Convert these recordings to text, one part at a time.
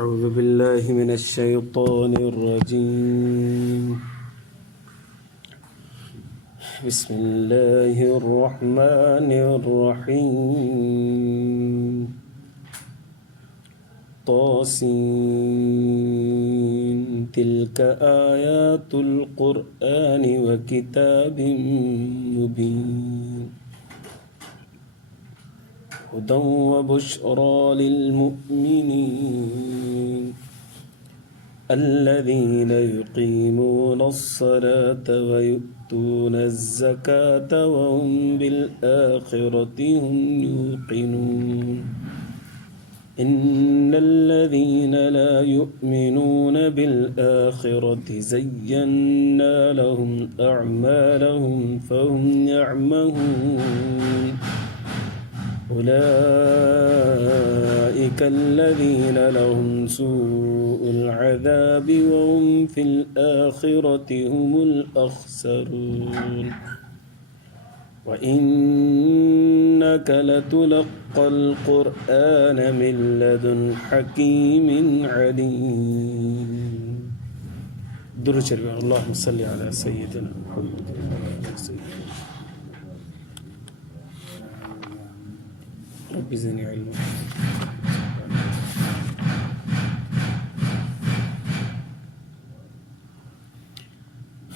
أعوذ بالله من الشيطان الرجيم. بسم الله الرحمن الرحيم. طاسين تلك آيات القرآن وكتاب مبين هدى وبشرى للمؤمنين الذين يقيمون الصلاة ويؤتون الزكاة وهم بالآخرة هم يوقنون إن الذين لا يؤمنون بالآخرة زينا لهم أعمالهم فهم يعمهون أولئك الذين لهم سوء العذاب وهم في الآخرة هم الأخسرون وإنك لتلقى القرآن من لدن حكيم عليم. درود شريف. اللهم صل على سيدنا محمد. رب زدني علما.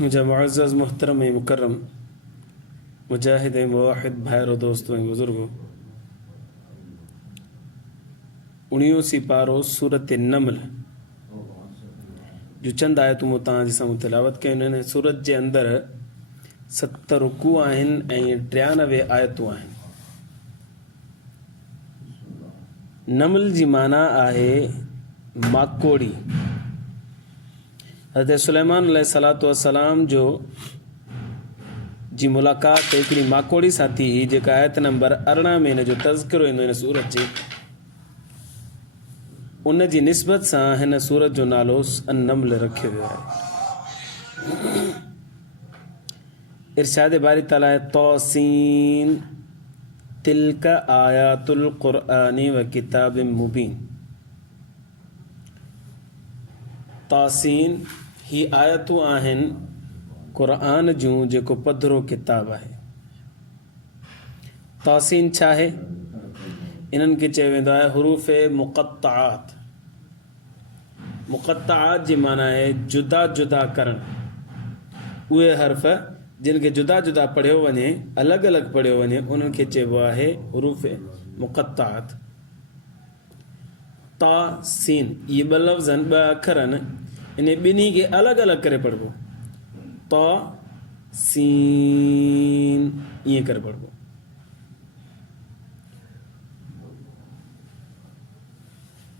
मुझे मुअज़्ज़ज़ मुहतरम मुकर्रम मुजाहिद मुवाहिद भाइरों दोस्तों बुजुर्गों, 19 पारो सूरत नमल जो चंद आयतूं मूं तव्हां सां तिलावत कयूं आहिनि. सूरत जे अंदरि 7 रुकू आहिनि ऐं 93 आयतूं आहिनि. नमल जी माना आहे माकोड़ी. हज़रत सुलेमान अलैहिस्सलातु वस्सलाम जो जी मुलाक़ात हिकिड़ी माकोड़ी सां थी, जेका आयत नंबर 18 में हिन जो तज़किरो ईंदो हिन सूरत जे. उन जी निस्बत सां हिन सूरत जो नालो नमल रखियो वियो आहे. इरशाद बारी ताला आहे तौसीन तिल्क आयातुल क़ुरआनी व किताब मुबीन. तासीन ही आयतूं आहिनि क़ुरआन जूं जेको पधरो किताब आहे. तासीन छा आहे? इन्हनि खे चयो वेंदो आहे हुरूफ़ मुक़त्तआत. मुक़त्तआत जी माना आहे जुदा जुदा करणु. उहे हर्फ़ जिन खे जुदा जुदा पढ़ियो वञे, अलॻि अलॻि पढ़ियो वञे, उन्हनि खे चइबो आहे हुरूफ़ मुक़त्तआत. ता सीन इहे 2 लफ़्ज़ आहिनि, 2 अखर आहिनि. इन ॿिन्ही खे अलॻि अलॻि करे पढ़िबो. ता सीन ईअं करे पढ़िबो.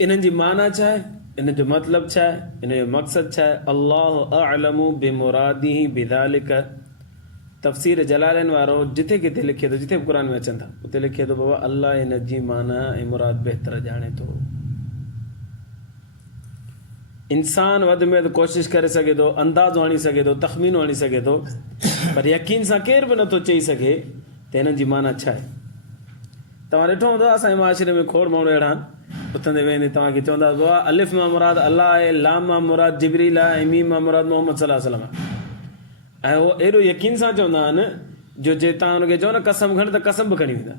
इन्हनि जी माना छा आहे? इन जो मतिलबु छा आहे? इन जो मक़सदु छा आहे? अल्लाहु अअलमु बिमुरादिही बिज़ालिका. तफ़सीर जलालैन वारो जिथे किथे लिखे थो, जिथे बि क़ुर में अचनि था उते लिखे थो बाबा अल्लाह हिन जी माना ऐं मुराद बहितर ॼाणे थो. इंसान वधि में वधि कोशिशि करे सघे थो, अंदाज़ो हणी सघे थो, तख़मीनो हणी सघे थो, पर यकीन सां केर बि नथो चई सघे त हिननि जी माना छा आहे. तव्हां ॾिठो हूंदो असांजे माशरे में खोड़ माण्हू अहिड़ा आहिनि, उथंदे वेंदे तव्हांखे चवंदा बाबा अलिफ़ मां मुराद अल्लाह आहे, लाम मां मुराद जिबरील आहे, ऐं मीम मां मुराद मोहम्मद सल्लल्लाहु अलैहि वसल्लम आहे. ऐं उहो एॾो यकीन सां चवंदा आहिनि जो जे तव्हां हुनखे चओ न कसम खण त कसम बि खणी वेंदा.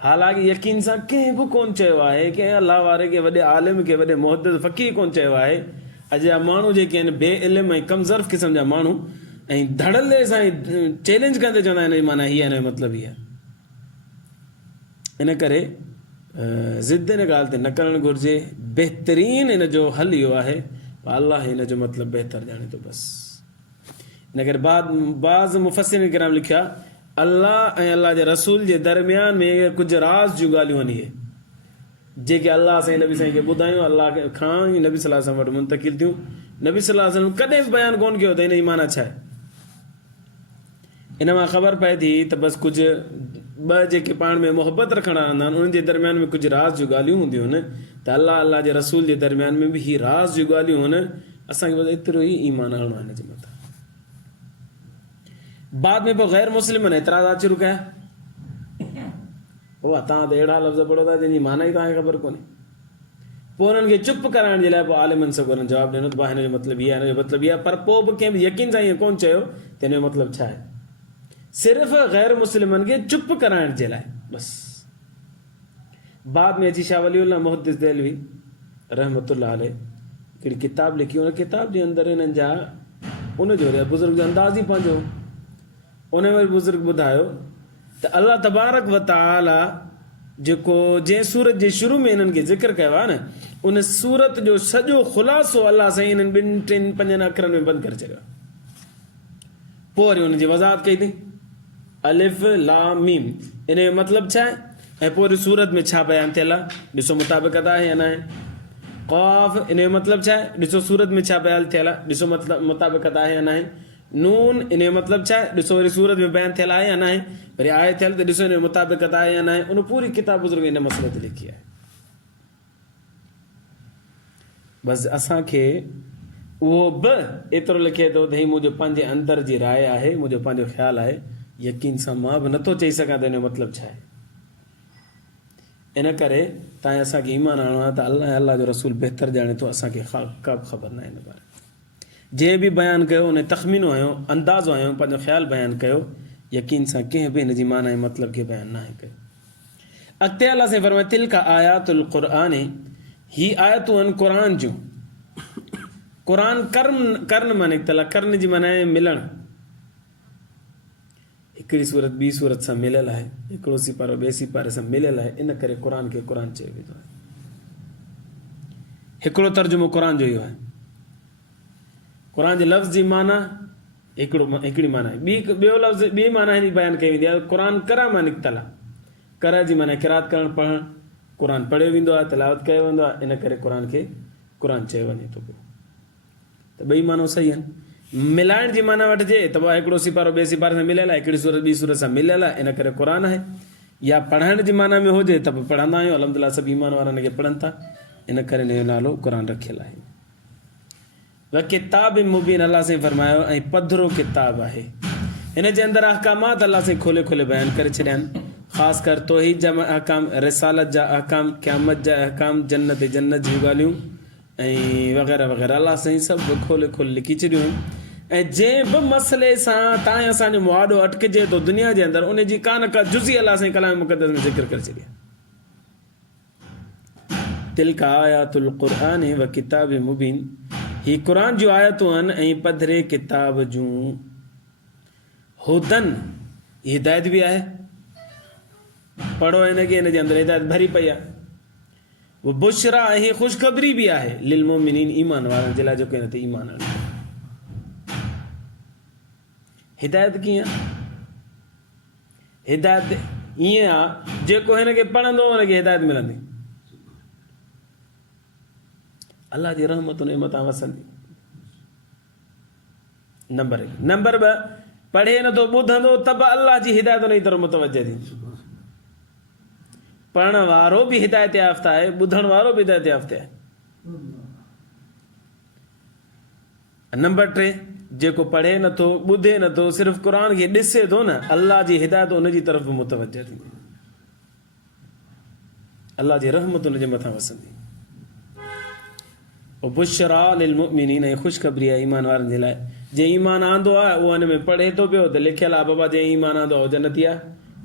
हालांकि यकीन सां कंहिं बि कोन चयो आहे, कंहिं अल्लाह वारे खे, वॾे आलिम खे, वॾे मुहद्दिस फ़क़ीह कोन चयो आहे. अॼु जा माण्हू जेके आहिनि बे इल्म ऐं कमज़र्फ़ क़िस्म जा माण्हू, ऐं धड़ल्ले सां चैलेंज कंदे चवंदा आहिनि माना हीअ आहे, मतिलबु हीअ. इन करे ज़िद हिन ॻाल्हि ते न करणु घुरिजे. बहितरीन हिन जो हल इहो आहे अल्लाह हिन जो मतिलबु बहितर ॼाणे थो बसि. इन करे बाज़ मुफ़स्सिरीन किराम लिखिया अल्लाह ऐं अल्लाह जे रसूल जे दरमियान में कुझु राज़ जूं ॻाल्हियूं आहिनि इहे जेके अल्लाह साईं नबी साईं खे ॿुधायूं, अल्लाह खां नबी सल्लल्लाहु अलैहि वसल्लम वटि मुंतक़िल थियूं. नबी सल्लल्लाहु अलैहि वसल्लम कॾहिं बि बयानु कोन कयो त हिन जी माना छा आहे. इन मां ख़बर पए थी त बसि कुझु 2 जेके पाण में मुहबत रखण रहंदा आहिनि उन्हनि जे दरमियान में कुझु राज़ जूं ॻाल्हियूं हूंदियूं आहिनि, त अल्लाह जे रसूल जे दरमियान में बि हीअ राज़ जूं ॻाल्हियूं आहिनि. असांखे बसि एतिरो ई ईमान हणणो आहे हिन जे मथां. बाद में गैर मुस्लिम ने एतराज़ात शुरू कया. वो तव्हां त अहिड़ा लफ़्ज़ पढ़ो था जंहिंजी माना ई तव्हांखे ख़बर कोन्हे. पोइ उन्हनि खे चुप कराइण जे लाइ पोइ आलिमनि सभु हुननि जवाबु ॾिनो त भाउ हिन जो मतिलबु इहा हिन जो मतिलबु इहा, पर पोइ बि कंहिं बि यकीन सां ईअं कोन चयो त हिन जो मतिलबु छा आहे। सिर्फ़ु ग़ैर मुस्लिमनि खे चुप कराइण जे लाइ बसि। बाद में अची शाह वली मुहद्दिस देलवी रहमतुल्लाह अलैह हिकिड़ी किताब लिखी, उन किताब जे अंदरि हिननि जा उनजो बुज़ुर्ग जो अंदाज़ ई पंहिंजो, उन में बुज़ुर्ग ॿुधायो त अल्लाह तबारक व तआला जेको जंहिं सूरत जे शुरू में हिननि खे ज़िक्र कयो आहे न, उन सूरत जो सॼो ख़ुलासो अल्लाह साईं हिननि ॿिनि टिनि पंजनि अखरनि में बंदि करे छॾियो। पोइ वरी हुनजी वज़ाहत कई अथई अलिफ लाम मीम, इन जो मतिलबु छा आहे ऐं पोइ वरी सूरत में छा बयानु थियल आहे, ॾिसो मुताबिक़त आहे या न आहे। क़ाफ़, इन जो मतिलबु छा आहे, ॾिसो सूरत में छा बयानु थियल आहे, ॾिसो मतिलबु मुताबिक़त आहे या न आहे। नून, इन जो मतिलबु छा आहे, ॾिसो वरी सूरत में बयानु थियल आहे या न आहे। वरी आहे थियल त ॾिसो इन जो मुताबिक़त आहे या न आहे। उन पूरी किताब बुज़ुर्ग इन मसइले ते लिखी आहे। बसि असांखे उहो बि एतिरो लिखे थो त हीउ मुंहिंजो पंहिंजे अंदर जी राय आहे, मुंहिंजो पंहिंजो ख़्यालु आहे, यकीन सां मां बि नथो चई सघां त इन जो मतिलबु छा आहे। इन करे तव्हां असांखे ईमान आणो आहे त अलाह अलाह जो रसूल बहितर ॼाणे थो, असांखे का बि ख़बर न आहे हिन बारे में। जंहिं बि बयानु कयो उन तख़मीनो हुयो, अंदाज़ो हुयो, पंहिंजो ख़्यालु बयानु कयो, यकीन सां कंहिं बि हिन जी माना ऐं मतिलब खे बयानु न आहे कयो। अॻिते अलाह साईं फरमाए तिल्का आयातुल क़ुरआन, ही आयतूं आहिनि क़ुर जूं। क़ुर कर्न माने निकितल, कर्न जी माना आहे मिलणु। हिकिड़ी सूरत ॿी सूरत सां मिलियल आहे, हिकिड़ो सिपारो ॿिए सिपारे सां मिलियल आहे, इन करे क़ुर खे क़ुर चयो वेंदो आहे। हिकिड़ो तर्जुमो क़ुर जो इहो आहे। क़ुर जे लफ़्ज़ जी माना हिकिड़ी माना आहे, ॿियो लफ़्ज़ ॿी माना हिन जी बयानु कई वेंदी आहे। क़ुर करा मां निकितल आहे, कर जी माना किरात करणु पढ़णु, क़ुर पढ़ियो वेंदो आहे, तिलावत कयो वेंदो आहे, इन करे क़ुर खे क़ुर चयो वञे थो पियो। त ॿई मानो सही आहिनि। मिलाइण जी माना वठिजे त हिकिड़ो सिपारो ॿिए सिपारे सां मिलियल आहे, हिकिड़ी सूरत ॿी सूरत सां मिलियल आहे, इन करे क़ुर आहे। या पढ़ण जी माना में हुजे त पोइ पढ़ंदा आहियूं, अलहमदिल्ला सभु ईमान वारा हिन खे पढ़नि था, इन करे हिन जो नालो क़ुर रखियलु आहे। व किताब मुबीन, अलाह साईं फरमायो ऐं पधरो किताब आहे। हिन जे अंदरि अहकामात अलाह साईं खोले खोले बयानु करे छॾिया आहिनि, ख़ासि कर तौहीद जा अहकाम, रिसालत जा अहकाम, क़यामत जा अहकाम, जन्नत जूं ॻाल्हियूं ऐं वग़ैरह वग़ैरह अलाह साईं सभु खोले खोले लिखी छॾियूं आहिनि। ऐं जंहिं बि मसइले सां तव्हां असांजो मुआदो अटकिजे थो दुनिया जे अंदरि, उन जी का जुज़ी अलाह साईं कलाम मुक़द्दस में ज़िक्र करे छॾिया। तिल्का आयातुल क़ुरआन व किताब मुबीन, ही क़ुर जूं आयतूं आहिनि ऐं पधरे किताब जूं। हुदन, हिदायत बि आहे, पढ़ो हिनखे, हिन जे अंदरि हिदायत भरी पई आहे। वो बुशरा, ऐं ख़ुशख़बरी बि आहे लिल मोमिनीन, ईमान वारनि जे लाइ जेको हिन ते ईमान आणनि। हिदायत कीअं? हिदायत ईअं आहे जेको हिनखे पढ़ंदो हुनखे हिदायत मिलंदी, अल्लाह जी रहमत नेमतां वसंदी। नंबर 1। नंबर 2, पढ़े नथो ॿुधंदो त बि अल्लाह जी हिदायत उन जी तरफ़ मुतवजह थी। पढ़ण वारो बि हिदायत याफ़्ता आहे, ॿुधण वारो बि हिदायत याफ़्ता आहे। नंबर 3, जेको पढ़े नथो ॿुधे नथो, सिर्फ़ु क़ुर खे ॾिसे थो न, अल्लाह जी हिदायत उन जी तरफ़ मुतवजह थींदी, अल्लाह जी रहमत उन जे मथां वसंदी। बुशरा लिल मुमिनीन, ऐं ख़ुशख़बरी आहे ईमान वारनि जे लाइ। जंहिं ईमान आंदो आहे उहो हिन में पढ़े थो पियो त लिखियलु आहे बाबा जंहिं ईमान आंदो आहे उहो जन्नती आहे,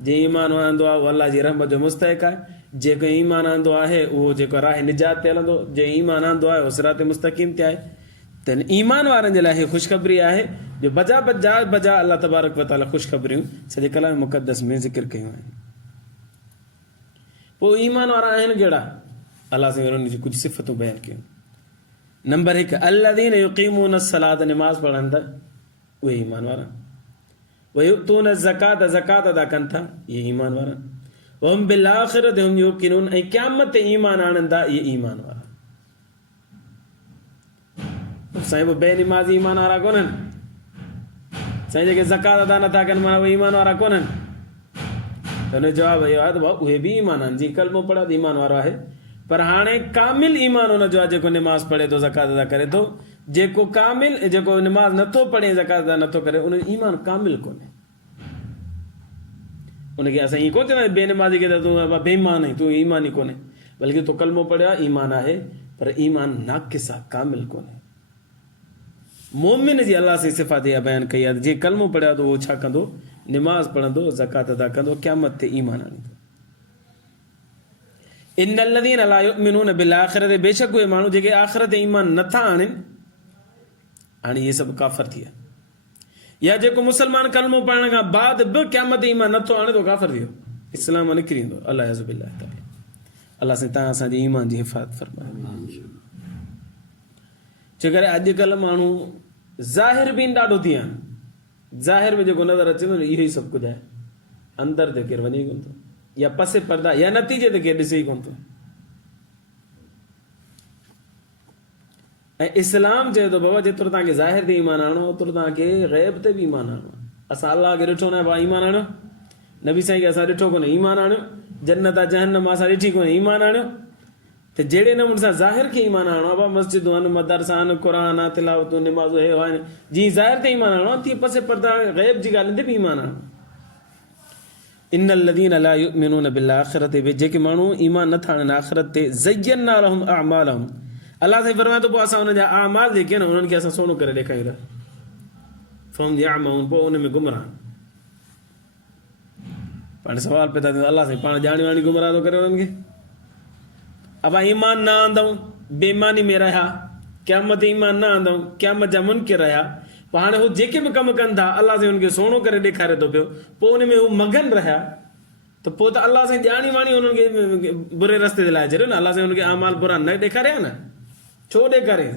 जंहिं ईमान आंदो आहे उहो अल्लाह जी रहमत जो मुस्तहिक़ आहे। जेको ईमान आंदो आहे उहो जेको राह निजात ते हलंदो, जंहिं ईमान आंदो आहे उहो सिरात मुस्तक़ीम ते आहे। त ईमान वारनि जे लाइ ख़ुशख़बरी आहे जो बजा अल्लाह तबारक व तआला ख़ुशख़बरियूं सॼे कलाम मुक़द्दस में ज़िक्र कयूं आहिनि। पोइ ईमान वारा आहिनि कहिड़ा? अल्लाह सां उन्हनि जी कुझु सिफ़तूं बयानु कयूं। नंबर 1, अल्लज़ीन युक़ीमून सलात, नमाज़ पढ़नि था उहे ईमान वारा। व युतून ज़कात, ज़कात अदा कनि था, इहे ईमान वारा। व हुम बिल आख़िरति हुम यूक़िनून, ऐं क़यामत ते ईमान आणनि था, इहे ईमान वारा। साईं पोइ बेनिमाज़ी ईमान वारा कोन्हनि, साईं जेके ज़कात अदा नथा कनि माना उहे ईमान वारा कोन्हनि। त हुनजो जवाबु इहो आहे त भाउ उहे बि ईमान आहिनि, जी कलमो पढ़ा त ईमान वारो आहे, पर हाणे कामिल ईमान हुनजो आहे जेको नमाज़ पढ़े थो, ज़कात अदा करे थो। जेको कामिल, जेको नमाज़ नथो पढ़े, ज़कात अदा नथो करे, उन जो ईमान कामिल कोन्हे। उनखे असां ईअं कोन चवंदा बेनमाज़ी खे त तूं बेईमान आहीं, तूं ईमान ई कोन्हे, बल्कि तो कलमो पढ़ियो आहे, ईमान आहे, पर ईमान नाक़िस आहे, कामिल कोन्हे। मोमिन जी अल्लाह से सिफ़ात इहा बयान कई आहे, जे कलमो पढ़िया तो उहो छा कंदो, निमाज़ पढ़ंदो, ज़कात अदा कंदो, क़यामत ते ईमान आणींदो। इन्नल लज़ीन ला युमिनून बिल आख़िरत, बेशक उहे माण्हू जेके आख़िरत ते ईमान नथा आणनि, हाणे इहे सभु काफ़िर थी विया। या जेको मुसलमान कलमो पढ़ण खां बाद बि क़यामत ते ईमान नथो आणे तो काफ़िर थी वियो, इस्लाम मां निकिरी वेंदो। अल्लाह अज़ बिल्लाह ताला, अल्लाह साईं तव्हां असांजे ईमान जी हिफ़ाज़त फरमाए। छो करे अॼुकल्ह माण्हू ज़ाहिर बि ॾाढो थी विया आहिनि, ज़ाहिर में जेको नज़र अचे थो इहो ई सभु कुझु आहे, अंदर ते केरु वञे ई कोन थो, या पसे पर्दा या नतीजे ते केरु ॾिसे ई कोन थो। ऐं इस्लाम चए थो बाबा जेतिरो तव्हांखे ज़ाहिर ते ईमान आणो ओतिरो तव्हांखे ग़ैब ते बि ईमान आणो। असां अलाह खे ॾिठो न आहे, ईमान आणियो। नबी साईं खे असां ॾिठो कोन्हे, ईमान आणियो। जन्नत आहे जहन्नम असां ॾिठी कोन्हे, ईमान आणियो। त जहिड़े नमूने सां ज़ाहिर खे ईमान आणो आहे, मस्जिदूं आहिनि, मदरसा आहिनि, क़ुर आहे, तिलावतूं, निमाज़ूं, हे आहिनि, जीअं ज़ाहिर ते ईमान आणो आहे, तीअं पसे पर्दा ग़ैब जी ॻाल्हियुनि ते बि ईमान आणो। इन्नल लज़ीन ला युमिनून बिल आख़िरत, जेके माण्हू ईमान नथा आणनि आख़िरत ते, ज़य्यन्ना लहुम अअमालहुम, अल्लाह साईं फरमाए थो पोइ असां उनजा अमाल जेके आहिनि उन्हनि खे असां सोनो करे ॾेखारियूं था। फहुम यअमऊन, पोइ उन में गुमराह। पाण सवाल पैदा थींदो, अल्लाह साईं पाण ॼाणी वाणी गुमराह थो करे उन्हनि खे। अब ईमान न आंदऊं, बेईमानी में रहिया, क़यामत ईमान न आंदऊं, क़यामत जा मुनकिर रहिया, पोइ हाणे हू जेके बि कमु कनि था अल्लाह साईं हुनखे सोनो करे ॾेखारे थो पियो, पोइ उन में हू मगन रहिया, त पोइ त अल्लाह साईं ॼाणी वाणी उन्हनि खे बुरे रस्ते ते लाहे छॾियो न। अल्लाह साईं हुनखे अमाल बुरा न ॾेखारिया न, छो ॾेखारे?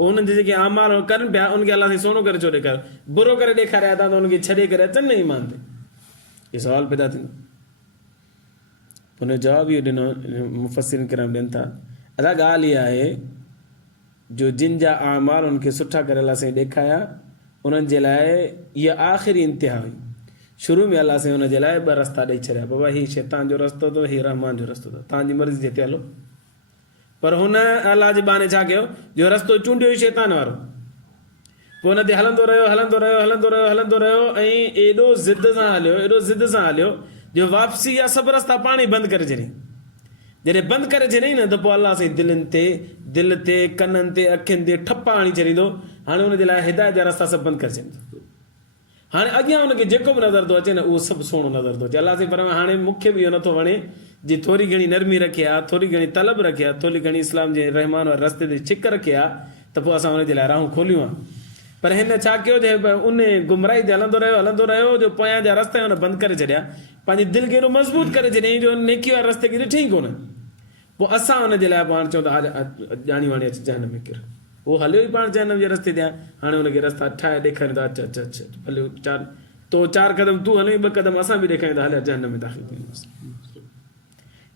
उन्हनि जे जेके अमाल करनि पिया उनखे अल्लाह साईं सोनो करे छो ॾेखारियो? बुरो करे ॾेखारिया था त उनखे छॾे करे अचनि न ईमान ते। इहो सवाल पैदा थींदो। हुनजो जवाबु इहो ॾिनो, मुफ़स्सिरीन किराम ॾियनि था, अदा ॻाल्हि इहा आहे जो जिन जा अमाल उनखे सुठा करे अल्लाह साईं ॾेखारिया, उन्हनि जे लाइ इहा आख़िरी इंतिहा हुई। शुरू में अल्लाह साईं हुन जे लाइ ॿ रस्ता ॾेई छॾिया, बाबा हीउ शैतान जो रस्तो अथव, हीउ रहमान जो रस्तो अथव, तव्हांजी मर्ज़ी जे ते हलो। पर हुन अलाह जे बहाने छा कयो, जो रस्तो चूंडियो ई शैतान वारो, पोइ हुन ते हलंदो रहियो हलंदो रहियो हलंदो रहियो हलंदो रहियो, ऐं एॾो ज़िद सां हलियो, एॾो ज़िद सां हलियो जो वापसी जा सभु रस्ता पाण ई बंदि करे छॾियईं। जॾहिं बंदि करे छॾियईं न त पोइ अल्लाह साईं दिलि ते कननि ते अखियुनि ते ठपा हणी छॾींदो। हाणे हुनजे लाइ हिदायत जा रस्ता सभु बंदि करे छॾींदो। हाणे अॻियां हुनखे जेको बि नज़र थो अचे न उहो सभु सुहिणो नज़र थो अचे। अल्लाह साईं पर हाणे मूंखे बि इहो नथो वणे जी थोरी घणी नरमी रखे आहे, थोरी घणी तलब रखे आहे, थोरी घणी इस्लाम जे रहमान वारे रस्ते ते छिक रखे आहे, त पोइ असां हुनजे लाइ राहूं खोलियूं आहे। पर हिन छा कयो जे उन गुमराही ते हलंदो रहियो जो पोयां जा रस्ता हुन बंदि करे छॾिया, पंहिंजी दिलि खे एॾो मज़बूत करे छॾियईं जो नेकी वारे रस्ते खे ॾिठई कोन। पोइ असां हुनजे लाइ पाण चऊं था ॼाणी वाणी अच जहन्नम में किर, उहो हलियो ई पाण जहन्नम जे रस्ते ते। हाणे हुनखे रस्ता ठाहे ॾेखारियूं था, अच्छा अच्छा अच्छा भले चारि क़दम तूं हले, ॿ क़दम असां बि ॾेखारियूं था, हलिया जहन्नम में दाख़िल थींदासीं।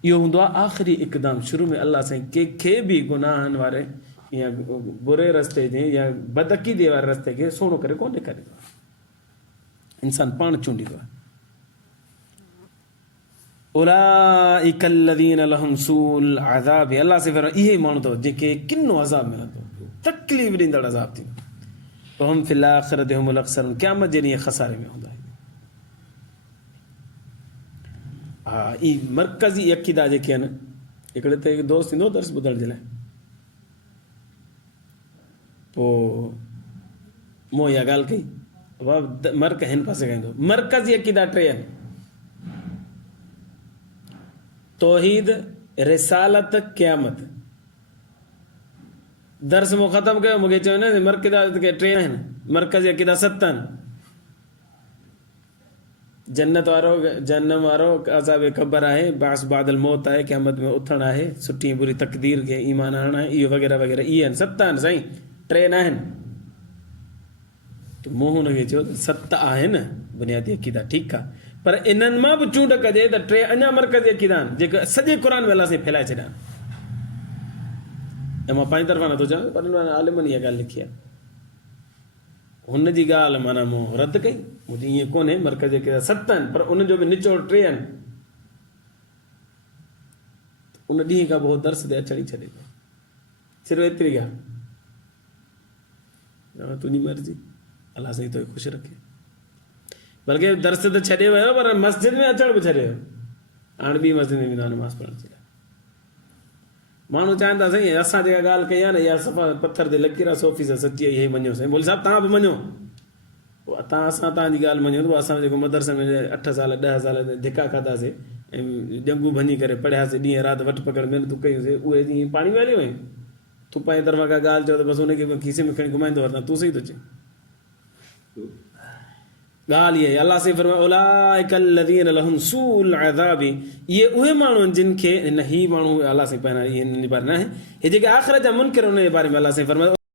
इहो हूंदो आहे आख़िरी इक़दाम। शुरू में अल्लाह साईं कंहिंखे बि गुनाहनि वारे या बुरे रस्ते ते या बदअक़ीदे वारे रस्ते खे सोनो करे कोन ॾेखारींदो आहे, इंसान पाण चूंडींदो आहे। उलाइक लज़ीन लहुम सूल अज़ाब, अल्लाह से फरमाए इहे माण्हू अथव जेके किनो अज़ाब मिलंदो, तकलीफ़ ॾींदड़ अज़ाब थींदो। वहुम फिल आख़िरति हुमुल अख़्सरून, क़यामत जे ॾींहुं खसारे में हूंदा। हा, ई मरकज़ी अक़ीदा जेके आहिनि, हिकिड़े त दोस्त ईंदो दर्स ॿुधण जे लाइ, पोइ मूं इहा ॻाल्हि कई, मर्क हिन पासे खाईंदो। मरकज़ी अक़ीदा टे आहिनि, तौहीद, रिसालत, क़यामत। दर्स मूं ख़तमु कयो, मूंखे चयो न मरकज़ी टे आहिनि, मरकज़ी अक़ीदा 7 आहिनि। जन्नत वारो, जहन्नम वारो, अज़ाब क़ब्र आहे, बास बादल मौत आहे, क़यामत में उथणु आहे, सुठी बुरी तक़दीर खे ईमान आणणु आहे, इहो वग़ैरह वग़ैरह। इहे आहिनि 7 आहिनि साईं, 3 न आहिनि। त मूं हुनखे चयो 7 आहिनि बुनियादी अक़ीदा, ठीकु आहे, पर इन्हनि मां बि चूंड कजे त 3 अञा मरकज़ी अक़ीदा आहिनि जेके सॼे क़ुर में अल्लाह साईं फैलाए छॾिया। ऐं मां पंहिंजी तरफ़ां नथो चवां, पर आलिमनि इहा ॻाल्हि लिखी आहे, हुनजी ॻाल्हि माना मूं रद्द कई। मुंहिंजी ईअं कोन्हे, मरकज़ी अक़ीदा 7 आहिनि, पर उनजो बि निचोड़ 3 आहिनि। उन ॾींहं खां पोइ दर्स ते अचण ई छॾे पियो, सिर्फ़ु एतिरी ॻाल्हि, तुंहिंजी मर्ज़ी, अल्लाह साईं तोखे ख़ुशि रखे। बल्कि दर्स त छॾे वियो, पर मस्जिद में अचण बि छॾे वियो। हाणे ॿी मस्जिद में वेंदो आहे नमाज़ पढ़ण जे लाइ। माण्हू चाहिनि था साईं असां जेका ॻाल्हि कई आहे न इहा सफ़ा पथर ते लकीर आहे सोफ़ी सां सची आहे इहे मञो साईं बोले साहिबु तव्हां बि मञो असां तव्हांजी ॻाल्हि मञूं त असां जेको मदरसे में 8 साल 10 साल धिका खाधासीं ऐं ॼंगू भञी करे पढ़ियासीं ॾींहं राति वठि पकड़ महिनतूं कयूंसीं उहे ॾींहं पाणी में हली वयूं तूं पंहिंजे तरफ़ां का ॻाल्हि चओ त बसि हुनखे खीसे में खणी घुमाईंदो वरिता तूं सही थो चए ॻाल्हि इहा आहे अलाह साईं फरमाए उलाइका लज़ीना लहुम सूल अज़ाबी इहे उहे माण्हू आहिनि जिन खे ही माण्हू अलाह साईं पहिरियां इहे बारे न आहे हे जेके आख़िरत जा मुनकिर उन जे बारे में अलाह साईं फरमाए